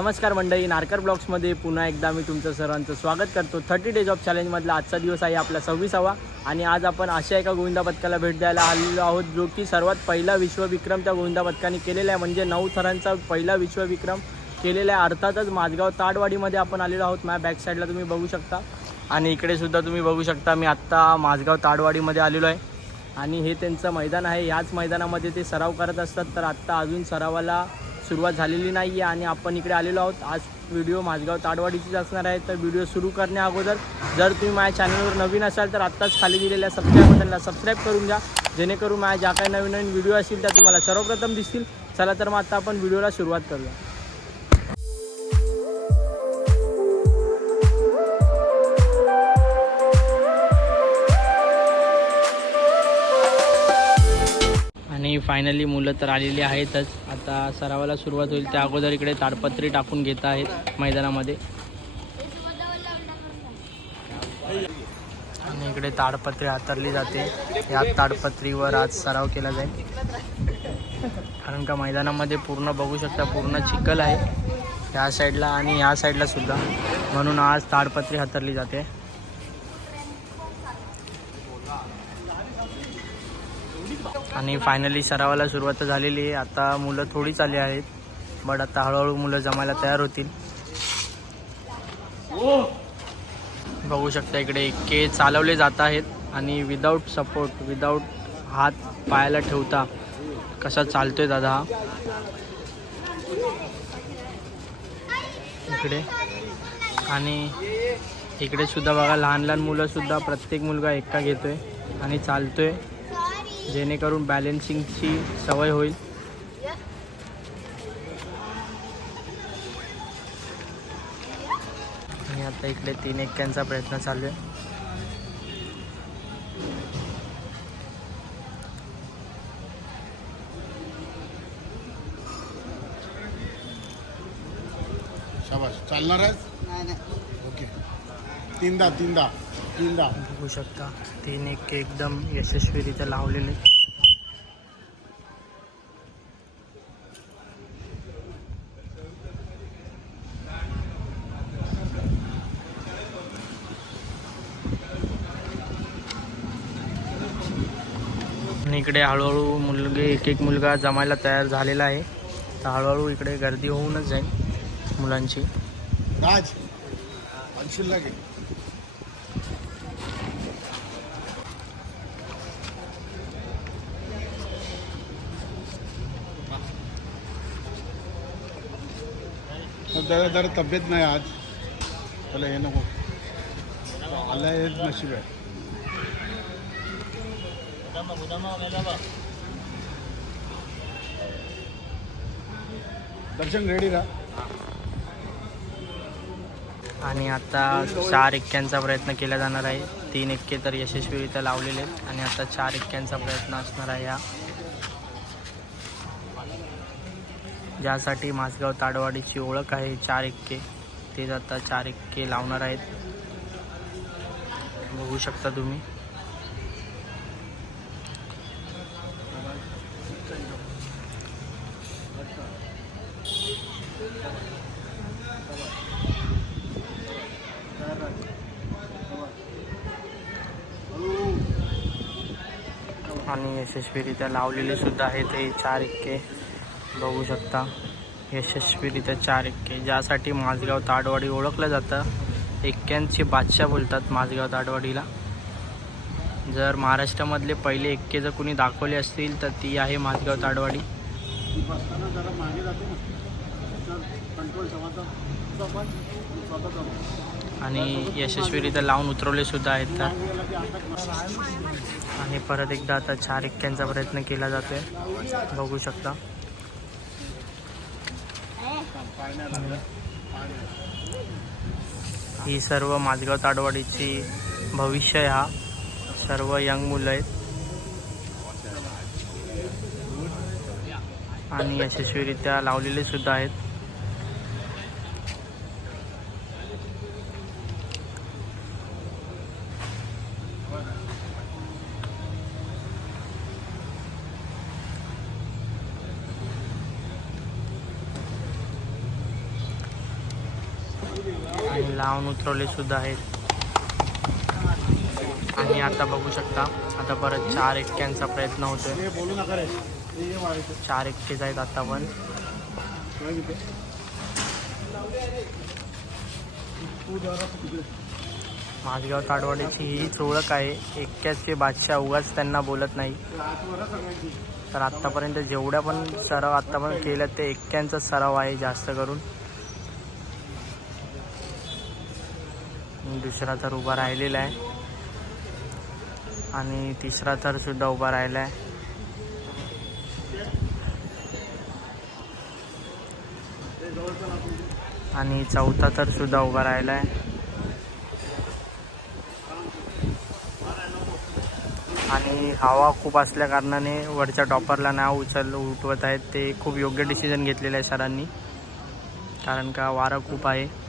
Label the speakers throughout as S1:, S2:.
S1: नमस्कार मंडळी नारकर ब्लॉग्समध्ये पुन्हा एकदा मी तुमचं सर्वांचं स्वागत करतो. थर्टी डेज ऑफ चॅलेंजमधला आजचा दिवस आहे आपला सव्वीसावा आणि आज आपण अशा एका गोविंदा पथकाला भेट द्यायला आलेलो आहोत जो की सर्वात पहिला विश्वविक्रम त्या गोविंदा पथकाने केलेला आहे. म्हणजे नऊ थरांचा पहिला विश्वविक्रम केलेला आहे. अर्थातच माझगाव ताडवाडीमध्ये आपण आलेलो आहोत. माझ्या बॅक साईडला तुम्ही बघू शकता. आणि इकडे सुद्धा तुम्ही बघू शकता मी आत्ता माझगाव ताडवाडीमध्ये आलेलो आहे. आणि हे त्यांचं मैदान आहे. याच मैदानामध्ये ते सराव करत असतात. तर आत्ता अजून सरावाला सुरुवात झालेली नाही आहे आणि आपण इकडे आलेलो आहोत. आज व्हिडिओ माझगाव ताडवाडीचीच असणार आहे. तर व्हिडिओ सुरू करण्या अगोदर जर तुम्ही माझ्या चॅनलवर नवीन असाल तर आत्ताच खाली दिलेल्या सबस्क्राईब बटनला सबस्क्राईब करून घ्या. जेणेकरून माझ्या ज्या काही नवीन नवीन व्हिडिओ असतील त्या तुम्हाला सर्वप्रथम दिसतील. चला तर मग आता आपण व्हिडिओला सुरुवात करूया. आणि फायनली मुलं तर आलेली आहेतच. आता सरावाला सुरुवात होईल. त्या अगोदर इकडे ताडपत्री टाकून घेत आहेत मैदानामध्ये. आणि इकडे ताडपत्री हातरली जाते. या ताडपत्रीवर आज सराव केला जाईल. कारण का मैदानामध्ये पूर्ण बघू शकता पूर्ण चिखल आहे. या साईडला आणि या साईडला सुद्धा. म्हणून आज ताडपत्री हातरली जाते. आणि फायनली सरावाला सुरुवात झालेली आहे. आता मुलं थोडीच आली आहेत बट आता हळूहळू मुलं जमायला तयार होतील. बघू शकता इकडे के चालवले जात आहेत आणि विदाऊट सपोर्ट विदाऊट हात पायाला ठेवता कसा चालतोय दादा हा? इकडे. आणि इकडे सुद्धा बघा लहान लहान मुलं सुद्धा प्रत्येक मुलगा एकटा घेतोय आणि चालतोय. जेणेकरून बॅलेन्सिंगची सवय होईल. आणि आता इकडे तीन एक्क्यांचा प्रयत्न चालू आहे.
S2: शाबाश चालणार आहेस? ओके. तीनदा तीनदा.
S1: बघू शकता. तीन एक्के एकदम यशस्वीरित्या लावलेले. इकडे हळूहळू मुलगे एक एक मुलगा जमायला तयार झालेला आहे. तर हळूहळू इकडे गर्दी होऊनच जाईल मुलांची.
S2: राज जरा जरा तब्येत नाही आज. चला हे नको. आलं हेच नशीब आहे. दर्शन रेडी राहा
S1: आणि आता चार एक्क्यांचा प्रयत्न केला जाणार आहे. तीन एक्के तर यशस्वीरित्या लावलेले आहेत. आणि आता चार एक्क्यांचा प्रयत्न असणार आहे या ज्यासाठी माझगाव ताडवाडीची ओळख आहे चार एक्के. ते आता चार एक्के लावणार आहेत. बघू शकता तुम्ही. आणि यशस्वीरित्या लावलेले सुद्धा आहेत हे चार एक्के. बघू शकता. यशस्वीरित्या चार एक्के. ज्यासाठी माझगाव ताडवाडी ओळखलं जातं. एक्क्यांची बादशाह बोलतात माझगाव ताडवाडीला. जर महाराष्ट्रामधले पहिले एक्के जर कुणी दाखवले असतील तर ती आहे माझगाव ताडवाडी. आणि यशस्वीरित्या लावून उतरवले सुद्धा आहेत. तर आणि परत एकदा आता चार एक्क्यांचा प्रयत्न केला जातोय. बघू शकता. ही सर्व माझगाव ताडवाडीची भविष्य हा. सर्व यंग मुलं आहेत. आणि यशस्वीरित्या लावलेले सुद्धा आहेत. धावून उतरवले सुद्धा आहेत. आणि आता बघू शकता आता परत चार एकट्यांचा प्रयत्न होतोय. चार एकटेच आहेत आता पण. माझगाव ताडवाड्याची हीच ओळख आहे. एक्क्याचे बादशाह उगाच त्यांना बोलत नाही. तर आत्तापर्यंत जेवढ्या पण सराव आत्तापर्यंत केल्या ते एक्क्यांचा सराव आहे जास्त करून. दुसरा तर उभा राहिलेला आहे. आणि तिसरा तर सुद्धा उभा राहिला आहे. आणि चौथा तर सुद्धा उभा राहिला आहे. आणि हवा खूप असल्या कारणाने वरच्या टॉपरला नाव उचल उठवत आहेत. ते खूप योग्य डिसिजन घेतलेलं आहे सरांनी. कारण का वारं खूप आहे.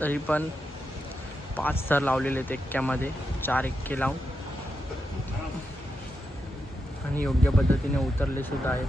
S1: तरी पण पाच थर लावलेले आहेत एक्क्यामध्ये. चार एक्के लावून. आणि योग्य पद्धतीने उतरले सुद्धा आहेत.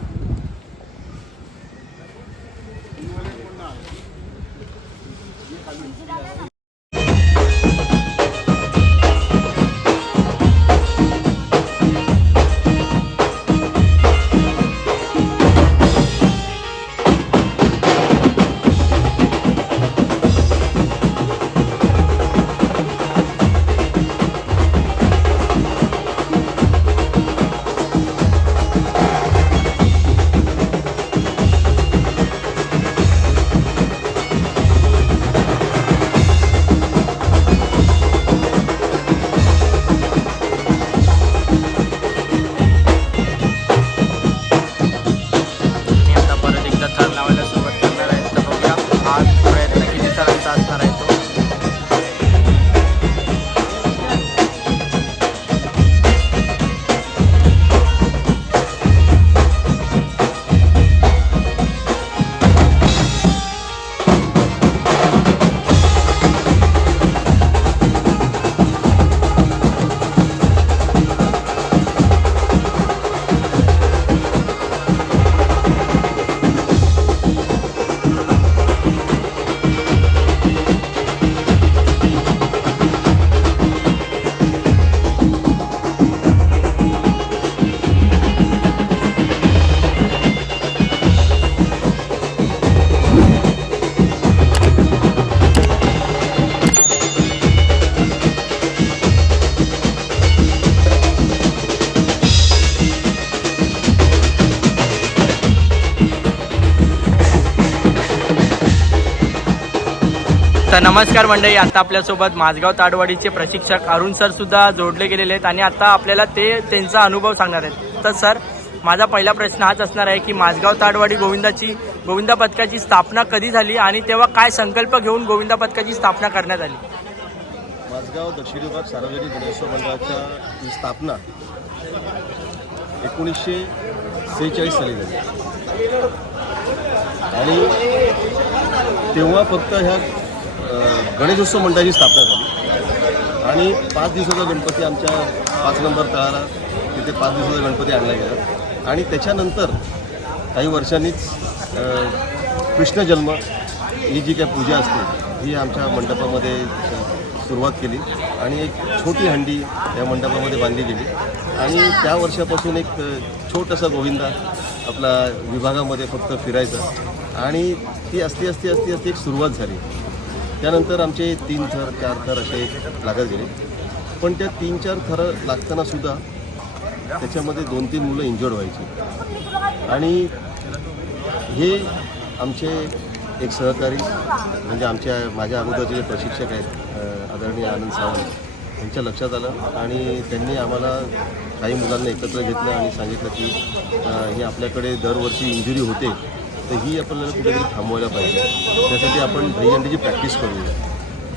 S1: नमस्कार मंडळी आता आपल्यासोबत माझगाव ताडवाडीचे प्रशिक्षक अरुण सर सुद्धा जोडले गेलेले आहेत आणि आता आपल्याला ते त्यांचा अनुभव सांगणार आहेत. तर सर माझा पहिला प्रश्न हाच असणार आहे की माझगाव ताडवाडी गोविंदाची गोविंदा पथकाची स्थापना कधी झाली आणि तेव्हा काय संकल्प घेऊन गोविंदा पथकाची स्थापना करण्यात आली?
S3: माझगाव दक्षिण विभाग सार्वजनिक गणेशोत्सव मंडळाच्या स्थापना एकोणीसशे सेहेचाळीस साली झाली. आणि तेव्हा फक्त ह्या गणेशोत्सव मंडळाची स्थापना झाली. आणि पाच दिवसाचा गणपती आमच्या पाच नंबर तळाला तिथे पाच दिवसाचा गणपती आणला गेला. आणि त्याच्यानंतर काही वर्षांनीच कृष्ण जन्म ही जी काय पूजा असते ही आमच्या मंडपामध्ये सुरुवात केली. आणि एक छोटी हंडी या मंडपामध्ये बांधली गेली. आणि त्या वर्षापासून एक छोटासा गोविंदा आपला विभागामध्ये फक्त फिरायचा. आणि ती असती असती असती असती एक सुरुवात झाली. त्यानंतर आमचे तीन थर चार थर असे लागत गेले. पण त्या तीन चार थर लागताना सुद्धा त्याच्यामध्ये दोन तीन मुलं इंजर्ड व्हायची. आणि हे आमचे एक सहकारी म्हणजे आमच्या माझ्या अगोदरचे जे प्रशिक्षक आहेत आदरणीय आनंद सावंत यांच्या लक्षात आलं. आणि त्यांनी आम्हाला काही मुलांना एकत्र घेतलं आणि सांगितलं की हे आपल्याकडे दरवर्षी इंजुरी होते. तर ही आपल्याला कुठेतरी थांबवायला पाहिजे. त्यासाठी आपण दहीहंडीची प्रॅक्टिस करूया.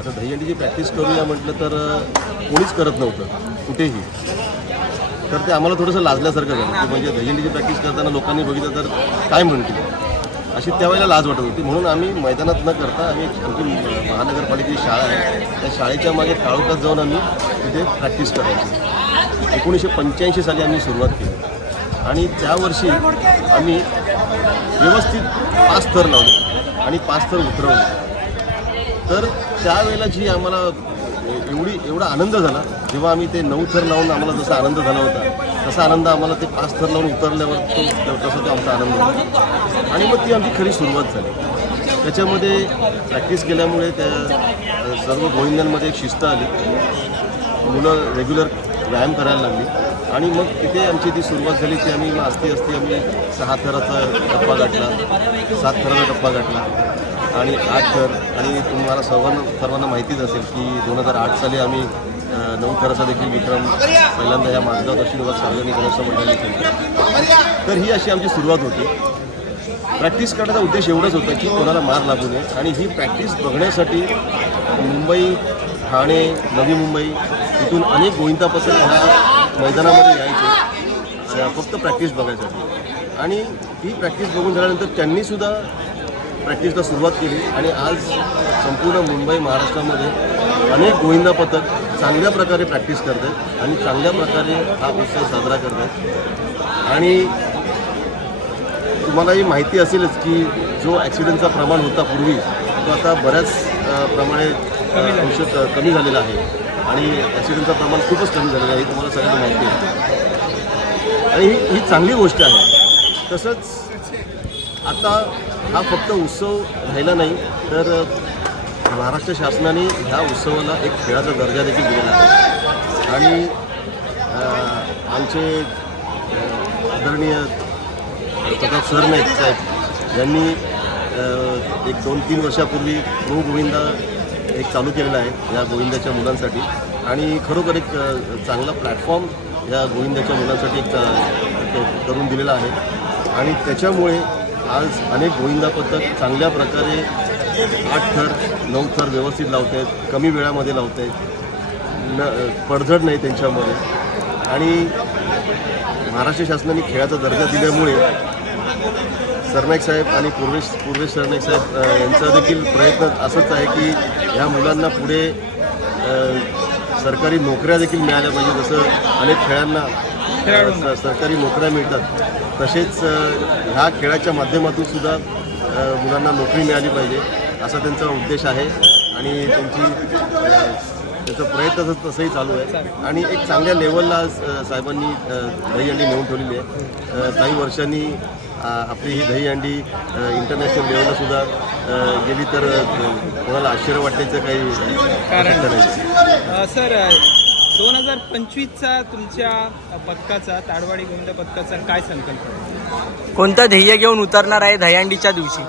S3: आता दहीहंडीची प्रॅक्टिस करूया म्हटलं तर कोणीच करत नव्हतं कुठेही. तर ते आम्हाला थोडंसं लाजल्यासारखं झालं. की म्हणजे दहीहंडीची प्रॅक्टिस करताना लोकांनी बघितलं तर काय म्हणतील? अशी त्यावेळेला लाज वाटत होती. म्हणून आम्ही मैदानात न करता आम्ही आमची महानगरपालिकेची शाळा आहे. त्या शाळेच्या मागे काळोखात जाऊन आम्ही तिथे प्रॅक्टिस करायची. एकोणीसशे पंच्याऐंशी साली आम्ही सुरुवात केली. आणि त्या वर्षी आम्ही व्यवस्थित पाच थर लावले आणि पाच थर उतरवले. तर त्यावेळेला जी आम्हाला एवढी एवढा आनंद झाला जेव्हा आम्ही ते नऊ थर लावून आम्हाला जसा आनंद झाला होता तसा आनंद आम्हाला ते पाच थर लावून उतरल्यावर तो तसा तो आमचा आनंद होता. आणि मग ती आमची खरी सुरुवात झाली. त्याच्यामध्ये प्रॅक्टिस केल्यामुळे त्या सर्व गोविंदांमध्ये एक शिस्त आली. मुलं रेग्युलर व्यायाम करायला लागली. आणि मग तिथे आमची ती सुरुवात झाली की आम्ही मग असती असती आम्ही सहा थराचा टप्पा गाठला. सात थराचा टप्पा गाठला. आणि आठ थर. आणि तुम्हाला सर्वांना सर्वांना माहितीच असेल की दोन हजार आठ साली आम्ही नऊ थराचा देखील विक्रम पहिल्यांदा या माझगाव दक्षिण विभाग सार्वजनिक गणेश मंडळाने केला तर ही अशी आमची सुरुवात होती. प्रॅक्टिस करण्याचा उद्देश एवढाच होता की कोणाला मार लागू नये. आणि ही प्रॅक्टिस बघण्यासाठी मुंबई ठाणे नवी मुंबई इथून अनेक गोविंदा पथक ह्या मैदानामध्ये यायचे. फक्त प्रॅक्टिस बघायसाठी. आणि ही प्रॅक्टिस बघून झाल्यानंतर त्यांनीसुद्धा प्रॅक्टिसला सुरुवात केली. आणि आज संपूर्ण मुंबई महाराष्ट्रामध्ये अनेक गोविंदा पथक चांगल्या प्रकारे प्रॅक्टिस करत आहेत आणि चांगल्या प्रकारे हा उत्सव साजरा करत. आहेत आणि तुम्हालाही माहिती असेलच की जो ॲक्सिडेंटचा प्रमाण होता पूर्वी तो आता बऱ्याच प्रमाणे कमी झालेला आहे. आणि ॲक्सिडेंटचं प्रमाण खूपच कमी झालेलं आहे हे तुम्हाला सगळ्यांना माहिती आहे. आणि ही ही चांगली गोष्ट आहे. तसंच आता हा फक्त उत्सव राहिला नाही तर महाराष्ट्र शासनाने ह्या उत्सवाला एक खेळाचा दर्जा देखील दिलेला आहे. आणि आमचे आदरणीय प्रताप सरनाईक साहेब यांनी एक दोन तीन वर्षापूर्वी प्रो गोविंदा एक चालू केलेला आहे या गोविंदाच्या मुलांसाठी. आणि खरोखर एक चांगला प्लॅटफॉर्म या गोविंदाच्या मुलांसाठी एक करून दिलेला आहे. आणि त्याच्यामुळे आज अनेक गोविंदा पथक चांगल्या प्रकारे आठ थर नऊ थर व्यवस्थित लावत आहेत कमी वेळामध्ये लावत आहेत न पडझड नाही त्यांच्यामध्ये. आणि महाराष्ट्र शासनाने खेळाचा दर्जा दिल्यामुळे सरनाईक साहेब आणि पूर्वेश पूर्वेश सरनाईक साहेब यांचा देखील प्रयत्न असंच आहे की या मुलांना पुढे सरकारी नोकऱ्या देखील मिळाल्या पाहिजे जसं अनेक खेळांना सरकारी नोकऱ्या मिळतात. तसेच ह्या खेळाच्या माध्यमातून सुद्धा मुलांना नोकरी मिळाली पाहिजे असा त्यांचा उद्देश आहे. आणि त्यांची त्याचा प्रयत्न तसं- तसंही चालू आहे. आणि एक चांगल्या लेवलला साहेबांनी दहीहंडी नेऊन ठेवलेली आहे. काही वर्षांनी आपली ही दहीहंडी अ, इंटरनॅशनल लेवलला सुद्धा गेली तर कोणाला आश्चर्य वाटायचं काही आवश्यकता नाही.
S4: सर दोन हजार पंचवीसचा तुमच्या पथकाचा ताडवाडी गोविंद पथकाचा काय संकल्प?
S1: कोणतं ध्येय घेऊन उतरणार आहे दह्यांडीच्या दिवशी?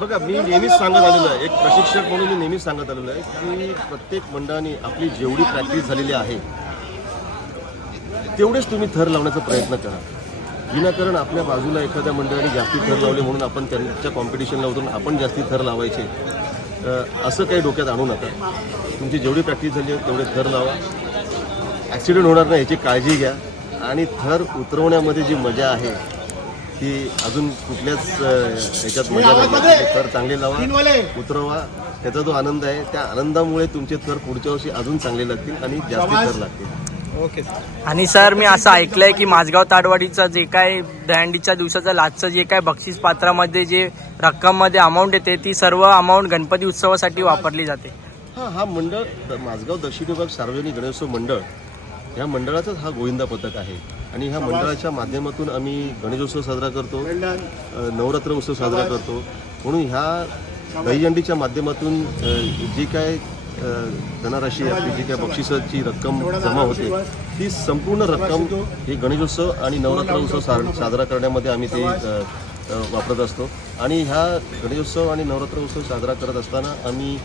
S3: बघा मी नेहमीच सांगत आलेलो आहे एक प्रशिक्षक म्हणून मी नेहमीच सांगत आलेलो आहे की प्रत्येक मंडळाने आपली जेवढी प्रॅक्टिस झालेली आहे तेवढेच तुम्ही थर लावण्याचा प्रयत्न करा. विनाकारण आपल्या बाजूला एखाद्या मंडळाने जास्ती थर लावले म्हणून आपण त्यांच्या कॉम्पिटिशनला उतरून आपण जास्ती थर लावायचे. असं काही डोक्यात आणू नका. तुमची जेवढी प्रॅक्टिस झाली आहे तेवढे थर लावा. ॲक्सिडेंट होणार नाही याची काळजी घ्या. आणि थर उतरवण्यामध्ये जी मजा आहे ती अजून कुठल्याच ह्याच्यात मजा नाही. थर चांगले लावा उतरवा. त्याचा जो आनंद आहे त्या आनंदामुळे तुमचे थर पुढच्या वर्षी अजून चांगले लागतील आणि जास्ती थर लागतील.
S4: Okay sir.
S1: आणि सर मी असं ऐकलंय की माझगाव ताडवाडीचं जे काय दहंडीच्या दिवसाचं लाचचं जे काय बक्षीस पात्रामध्ये जे रक्कममध्ये अमाऊंट येते ती सर्व अमाऊंट गणपती उत्सवासाठी वापरली जाते.
S3: हा हा मंडळ द- माझगाव दक्षिण विभाग सार्वजनिक गणेशोत्सव मंडळ या मंडळाचाच हा गोविंदा पथक आहे. आणि ह्या मंडळाच्या माध्यमातून आम्ही गणेशोत्सव साजरा करतो अ, नवरात्र उत्सव साजरा करतो. म्हणून ह्या दहीहंडीच्या माध्यमातून अ, जी काय धनराशी आपली जी काय बक्षिसाची रक्कम जमा होते. ती संपूर्ण रक्कम ही गणेशोत्सव आणि नवरात्र उत्सव सा- साजरा करण्यामध्ये आम्ही ते वापरत असतो. आणि ह्या गणेशोत्सव आणि नवरात्र उत्सव साजरा करत असताना आम्ही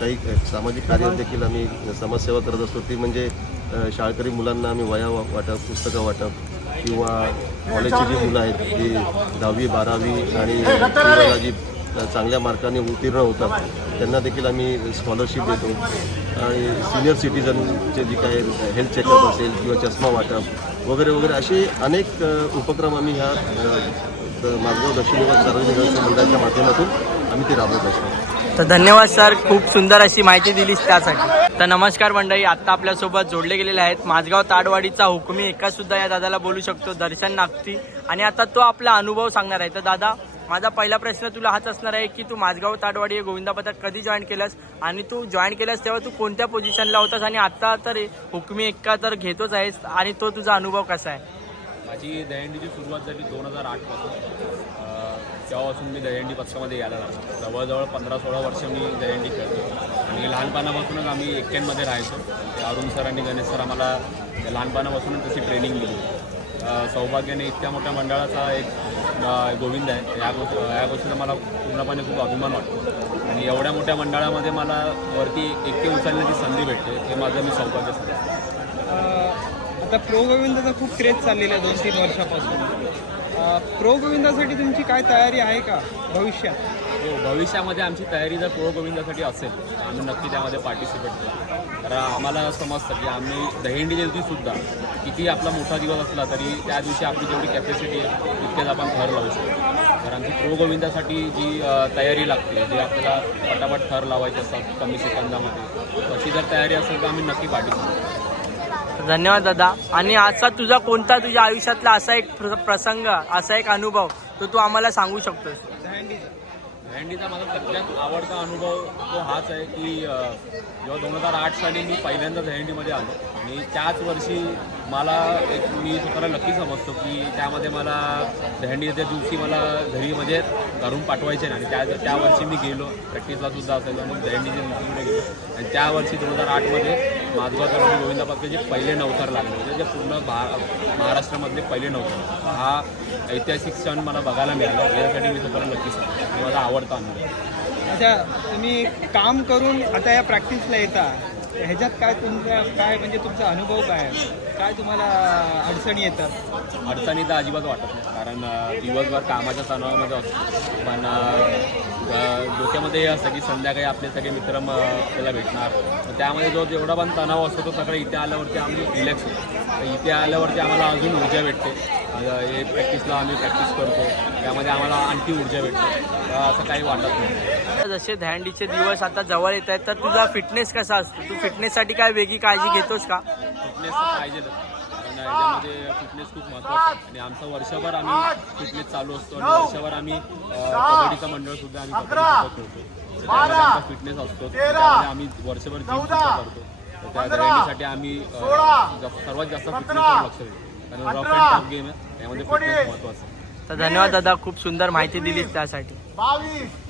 S3: काही सामाजिक कार्य देखील आम्ही समाजसेवा करत असतो. ती म्हणजे शाळकरी मुलांना आम्ही वया वाटप पुस्तकं वाटप किंवा कॉलेजची जी मुलं आहेत जी दहावी बारावी आणि जी चांगल्या मार्काने उत्तीर्ण होतात त्यांना देखील आम्ही स्कॉलरशिप देतो. आणि सिनियर सिटीजनचे जी काही हेल्थ चेकअप असेल किंवा चष्मा वाटप वगैरे वगैरे असे अनेक उपक्रम आम्ही ह्या अ, द- दक्षिण विभाग सार्वजनिक मंडळाच्या माध्यमातून आम्ही ते राबवत असतो.
S1: तर धन्यवाद सर खूप सुंदर अशी माहिती दिलीस त्यासाठी. तर नमस्कार मंडळी आत्ता आपल्यासोबत जोडले गेलेले आहेत. माझगाव ताडवाडीचा हुकमी एका सुद्धा या दादाला बोलू शकतो दर्शन नागती. आणि आता तो आपला अनुभव सांगणार आहे. तर दादा माझा पहिला प्रश्न तुला हाच असणार आहे की तू माझगाव ताडवाडी गोविंदा पथक कधी जॉईन केलंस? आणि तू जॉईन केलंस तेव्हा तू कोणत्या पोझिशनला होतास? आणि आता तर हुकमी एक्का तर घेतोच आहेस आणि तो तुझा अनुभव कसा आहे?
S5: माझी दहीहंडीची सुरुवात झाली दोन हजार आठपासून अं, तेव्हापासून मी दहीहंडी पथकामध्ये यायला लागलो. जवळजवळ पंधरा सोळा वर्ष मी दहीहंडी खेळतो. आणि लहानपणापासूनच आम्ही एक्क्यांमध्ये राहायचो. अरुण सर आणि गणेश सर आम्हाला लहानपणापासूनच तशी ट्रेनिंग दिली. सौभाग्याने इतक्या मोठ्या मंडळाचा एक गोविंद आहे. या गोष्ट या गोष्टीचा मला पूर्णपणे खूप अभिमान वाटतो. आणि एवढ्या मोठ्या मंडळामध्ये मला वरती एकटी उचलण्याची संधी भेटते हे माझं मी सौभाग्य
S4: सांगतो आता प्रो गोविंदाचा खूप क्रेज चाललेला आहे दोन तीन वर्षापासून प्रो गोविंदासाठी तुमची काय तयारी आहे का भविष्यात?
S5: हो भविष्यामध्ये आमची तयारी जर प्रो गोविंदासाठी असेल तर आम्ही नक्की त्यामध्ये पार्टिसिपेट करू. तर आम्हाला समजतं की आम्ही दहिंडी दिवशी सुद्धा किती आपला मोठा दिवस असला तरी त्या दिवशी आपली जेवढी कॅपॅसिटी आहे तितकेच आपण थर लावू शकतो. कारण आमची गोविंदासाठी जी तयारी लागते जे आपल्याला पटापट थर लावायचे असतात कमी सेकंदामध्ये तशी जर तयारी असेल तर आम्ही नक्की पार्टिसिपेट
S1: धन्यवाद दादा. आणि आजचा तुझा कोणता तुझ्या आयुष्यातला असा एक प्रसंग असा एक अनुभव तो तू आम्हाला सांगू शकतोस.
S5: भेंडीचा माझा सगळ्यात आवडता अनुभव तो हाच आहे की जेव्हा दोन हजार आठ साली मी पहिल्यांदा दहीहंडीमध्ये आलो आणि त्याच वर्षी मला एक मी स्वतःला नक्की समजतो की त्यामध्ये मला दहीहंडीच्या दिवशी मला घरी म्हणजे घरून पाठवायचे आणि त्या त्या वर्षी मी गेलो प्रॅक्टिसला सुद्धा असायचो मग दहीहंडीच्या दिवशीकडे गेलो. आणि त्या वर्षी दोन हजार आठमध्ये माझगावकर आणि गोविंदा पाकचे पहिले नवतार लागले होते जे पूर्ण भा महाराष्ट्रामधले पहिले नवतार हा ऐतिहासिक क्षण मला बघायला मिळाला. यासाठी मी स्वतःला नक्की समजतो माझा आवडता अनुभव.
S4: अच्छा तुम्ही काम करून आता या प्रॅक्टिसला येता. ह्याच्यात काय तुमच्या काय म्हणजे तुमचा अनुभव काय काय तुम्हाला अडचणी येतात?
S5: अडचणी तर अजिबात वाटत नाही कारण अ, दिवसभर कामाच्या तणावामध्ये असतो. पण अ, डोक्यामध्ये हे असतं की संध्याकाळी आपले सगळे मित्र आपल्याला भेटणार. तर त्यामध्ये जो जेवढा पण तणाव असतो तो सगळं इथे आल्यावरती आम्ही रिलॅक्स होतो. तर इथे आल्यावरती आम्हाला अजून ऊर्जा भेटते. हे प्रॅक्टिसला आम्ही प्रॅक्टिस करतो. त्यामध्ये आम्हाला आणखी ऊर्जा भेटते. असं काही वाटत नाही.
S1: जसे दहंडीचे दिवस आता जवळ येत आहेत तर तुझा फिटनेस कसा असतो? तू फिटनेससाठी काय वेगळी काळजी घेतोस का?
S5: फिटनेस कारण याच्यामध्ये फिटनेस खूप महत्त्वाचं आणि आमचं वर्षभर आम्ही फिटनेस चालू असतो आणि वर्षभर आम्ही कबड्डीचं मंडळ सुद्धा आम्ही खेळतो. आमचा फिटनेस असतो. त्यामध्ये आम्ही वर्षभर करतो. त्या दहीहंडीसाठी आम्ही सर्वात जास्त फिटनेसवर लक्ष देतो. कारण रफ अँड टफ गेम आहे. त्यामध्ये
S1: तर धन्यवाद दादा खूप सुंदर माहिती दिलीस त्यासाठी.
S2: बावीस.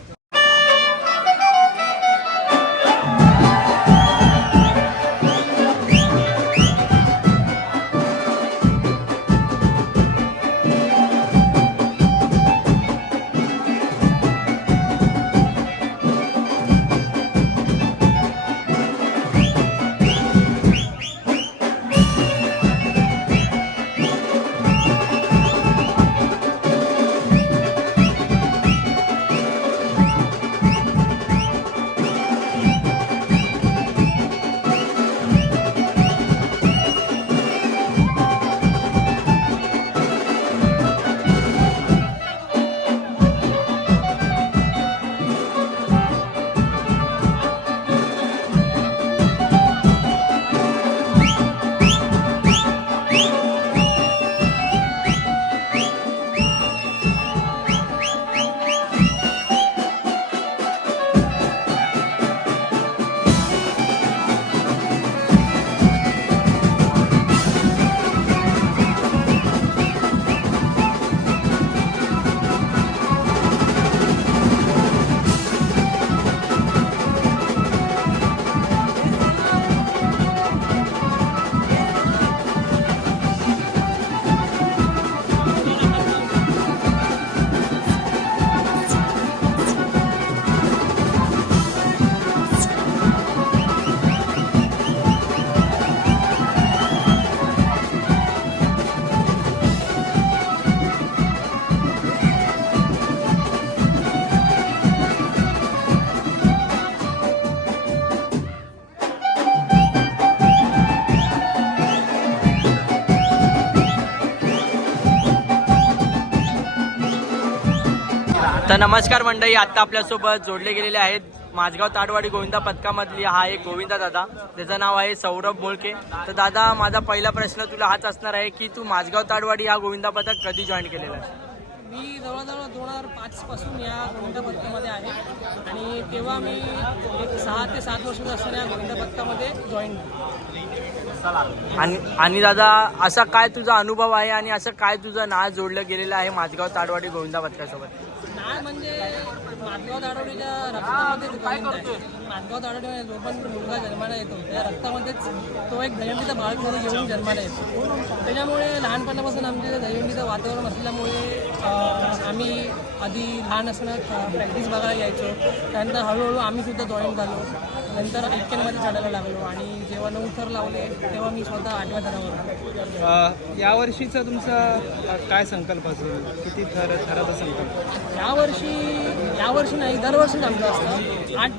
S1: तर नमस्कार मंडळी आता आपल्यासोबत जोडले गेलेले आहेत माझगाव ताडवाडी गोविंदा पथकामधली हा एक गोविंदा दादा. त्याचं नाव आहे सौरभ मोळके तर दादा माझा पहिला प्रश्न तुला हाच असणार आहे की तू माझगाव ताडवाडी हा गोविंदा पथक कधी जॉईन केलेला आहे?
S6: मी जवळजवळ दोन हजार पाचपासून या गोविंदा पथकामध्ये आहे. आणि तेव्हा मी एक सहा ते सात वर्षाचा असताना या गोविंदा पथकामध्ये जॉईन झालो.
S1: आणि आणि दादा असा काय तुझा अनुभव आहे आणि असं काय तुझं नाव जोडलं गेलेलं आहे माझगाव ताडवाडी गोविंदा पथकासोबत?
S6: म्हणजे माधगाव दाडवडीच्या रक्तामध्ये गोविंद आहे माधगाव जो पण मुलगा जन्माला येतो त्या रक्तामध्येच तो एक दहीहंडीचा बाळ म्हणून घेऊन जन्माला येतो. त्याच्यामुळे लहानपणापासून आमच्या दहीहंडीचं वातावरण असल्यामुळे आम्ही आधी लहान असणं प्रॅक्टिस बघायला यायचो. त्यानंतर हळूहळू आम्ही सुद्धा जॉईन झालो. नंतर एक्क्याण्णवमध्ये चढायला लागलो आणि जेव्हा नऊ थर लावले तेव्हा मी स्वतः आठव्या थरावर
S4: अ, यावर्षीचा तुमचा काय संकल्प असेल? किती थर थराचा संकल्प?
S6: यावर्षी यावर्षी नाही दरवर्षीच आमचं असतं. आठ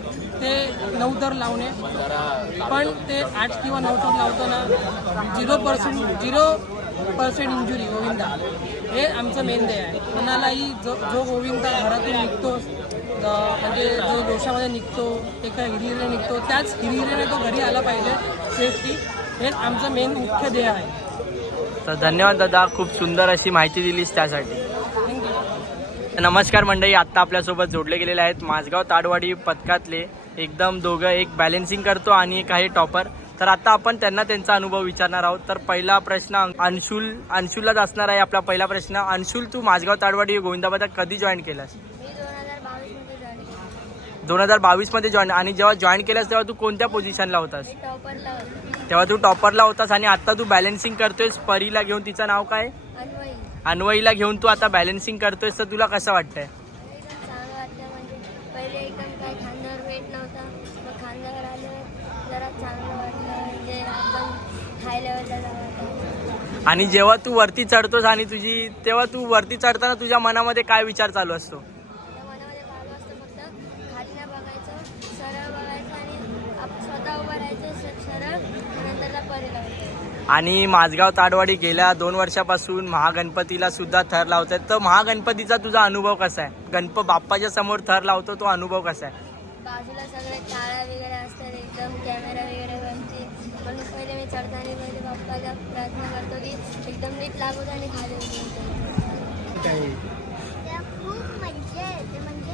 S6: ते नऊ तर लावणे. पण ते आठ किंवा नऊ तर लावताना zero percent zero percent injury Govinda. हे आमचं मेन ध्येय आहे. कोणालाही जो जो गोविंदा घरातून निघतो म्हणजे जो जोशामध्ये निघतो एका हिरिरीने निघतो त्याच हिरिरीने तो घरी आला पाहिजे सेफ्टी हेच आमचं मेन मुख्य ध्येय आहे.
S1: तर धन्यवाद दादा खूप सुंदर अशी माहिती दिलीस त्यासाठी.
S6: थँक्यू
S1: नमस्कार मंडळी आत्ता आपल्यासोबत जोडले गेलेले आहेत माझगाव ताडवाडी पथकातले. एकदम दोघं एक बॅलेन्सिंग करतो आणि एक आहे टॉपर तर आता आपण त्यांना त्यांचा अनुभव विचारणार आहोत. तर पहिला प्रश्न अंशुल अंशुललाच असणार आहे आपला पहिला प्रश्न. अंशुल तू माझगाव ताडवाडी गोविंदा पथक कधी जॉईन केलास?
S7: दोन हजार बावीसमध्ये जॉईन
S1: आणि जेव्हा जॉईन केलास तेव्हा तू कोणत्या पोझिशनला होतास? तेव्हा तू टॉपरला होतास आणि आता तू बॅलेन्सिंग करतोयस. परीला घेऊन तिचं नाव काय?
S7: अन्वयी.
S1: अन्वईला घेऊन तू आता बॅलेन्सिंग करतोयस. तर तुला कसं वाटतंय? आणि जेव्हा तू वरती चढतोस आणि तुझी तेव्हा तू वरती चढताना तुझ्या मनामध्ये काय विचार चालू असतो?
S7: माझ्या मनामध्ये चालू असतं फक्त खाली नाही बघायचं सरळ बघायचं आणि आपण स्वतः उभं राहायचं स- सरळ आणि नंतरला परी लावायचं
S1: आणि माझगाव ताडवाडी गेल्या दोन वर्षापासून महागणपतीला सुद्धा थर लावतात तर महागणपतीचा तुझा अनुभव कसा आहे? गणप बाप्पाच्या समोर थर लावतो तो अनुभव कसा आहे?
S7: बाजूला सगळे टाळ्या वगैरे असतात एकदम कॅमेरा वगैरे म्हणून पहिले मी चढताना पहिले बाप्पाला प्रयत्न करतो की एकदम नीट लागू आणि खाली त्या खूप मजा येते. म्हणजे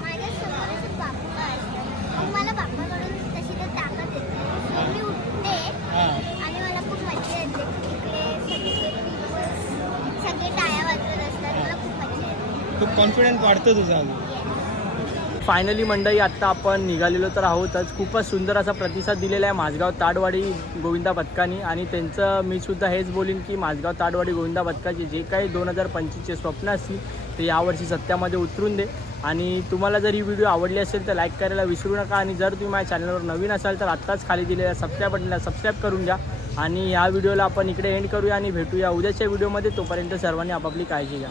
S7: माझ्यासमोर असं बाप्पा असतात. मग मला बाप्पाकडून तशी तर ताकद येते. मी उठते आणि मला खूप मजा येते. सगळे टाळ्या वाजवत असतात. मला खूप मजा येते.
S4: खूप कॉन्फिडन्स वाढतं तुझा अजून.
S1: फायनली मंडळी आत्ता आपण निघालेलो तर आहोतच. खूपच सुंदर असा प्रतिसाद दिलेला आहे माझगाव ताडवाडी गोविंदा पथकानी आणि त्यांचं मी सुद्धा हेच बोलीन की माझगाव ताडवाडी गोविंदा पथकाचे जे काही दोन हजार पंचवीसचे स्वप्न असतील ते यावर्षी सत्यामध्ये उतरून दे. आणि तुम्हाला जर ही व्हिडिओ आवडली असेल तर लाईक करायला विसरू नका. आणि जर तुम्ही माझ्या चॅनलवर नवीन असाल तर आत्ताच खाली दिलेल्या सबस्क्राईब बटनला सबस्क्राईब करून घ्या. आणि या व्हिडिओला आपण इकडे एंड करूया आणि भेटूया. उद्याच्या व्हिडिओमध्ये तोपर्यंत सर्वांनी आपापली काळजी घ्या.